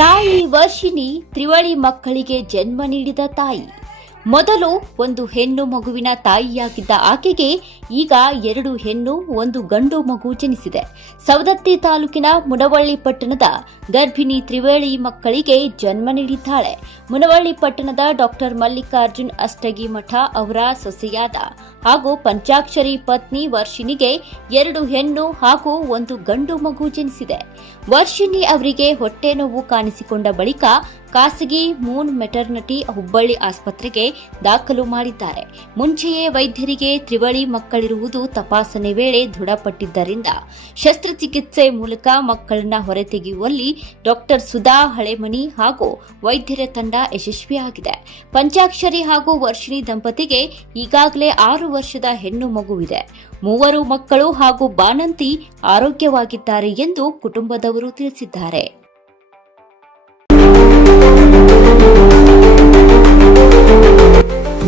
ತಾಯಿ ವರ್ಷಿಣಿ ತ್ರಿವಳಿ ಮಕ್ಕಳಿಗೆ ಜನ್ಮ ನೀಡಿದ ತಾಯಿ. ಮೊದಲು ಒಂದು ಹೆಣ್ಣು ಮಗುವಿನ ತಾಯಿಯಾಗಿದ್ದ ಆಕೆಗೆ ಈಗ ಎರಡು ಹೆಣ್ಣು, ಒಂದು ಗಂಡು ಮಗು ಜನಿಸಿದೆ. ಸವದತ್ತಿ ತಾಲೂಕಿನ ಮುನವಳ್ಳಿ ಪಟ್ಟಣದ ಗರ್ಭಿಣಿ ತ್ರಿವೇಳಿ ಮಕ್ಕಳಿಗೆ ಜನ್ಮ ನೀಡಿದ್ದಾಳೆ. ಮುನವಳ್ಳಿ ಪಟ್ಟಣದ ಡಾಕ್ಟರ್ ಮಲ್ಲಿಕಾರ್ಜುನ್ ಅಷ್ಟಗಿ ಮಠ ಅವರ ಸೊಸೆಯಾದ ಹಾಗೂ ಪಂಚಾಕ್ಷರಿ ಪತ್ನಿ ವರ್ಷಿಣಿಗೆ ಎರಡು ಹೆಣ್ಣು ಹಾಗೂ ಒಂದು ಗಂಡು ಮಗು ಜನಿಸಿದೆ. ವರ್ಷಿಣಿ ಅವರಿಗೆ ಹೊಟ್ಟೆ ನೋವು ಕಾಣಿಸಿಕೊಂಡ ಬಳಿಕ ಖಾಸಗಿ ಮೂನ್ ಮೆಟರ್ನಿಟಿ ಹುಬ್ಬಳ್ಳಿ ಆಸ್ಪತ್ರೆಗೆ ದಾಖಲು ಮಾಡಿದ್ದಾರೆ. ಮುಂಚೆಯೇ ವೈದ್ಯರಿಗೆ ತ್ರಿವಳಿ ಮಕ್ಕಳಿರುವುದು ತಪಾಸಣೆ ವೇಳೆ ದೃಢಪಟ್ಟಿದ್ದರಿಂದ ಶಸ್ತ್ರಚಿಕಿತ್ಸೆ ಮೂಲಕ ಮಕ್ಕಳನ್ನ ಹೊರತೆಗೆಯುವಲ್ಲಿ ಡಾಕ್ಟರ್ ಸುಧಾ ಹಳೆಮಣಿ ಹಾಗೂ ವೈದ್ಯರ ತಂಡ ಯಶಸ್ವಿಯಾಗಿದೆ. ಪಂಚಾಕ್ಷರಿ ಹಾಗೂ ವರ್ಷಿಣಿ ದಂಪತಿಗೆ ಈಗಾಗಲೇ ಆರು ವರ್ಷದ ಹೆಣ್ಣು ಮಗುವಿದೆ. ಮೂವರು ಮಕ್ಕಳು ಹಾಗೂ ಬಾನಂತಿ ಆರೋಗ್ಯವಾಗಿದ್ದಾರೆ ಎಂದು ಕುಟುಂಬದವರು ತಿಳಿಸಿದ್ದಾರೆ.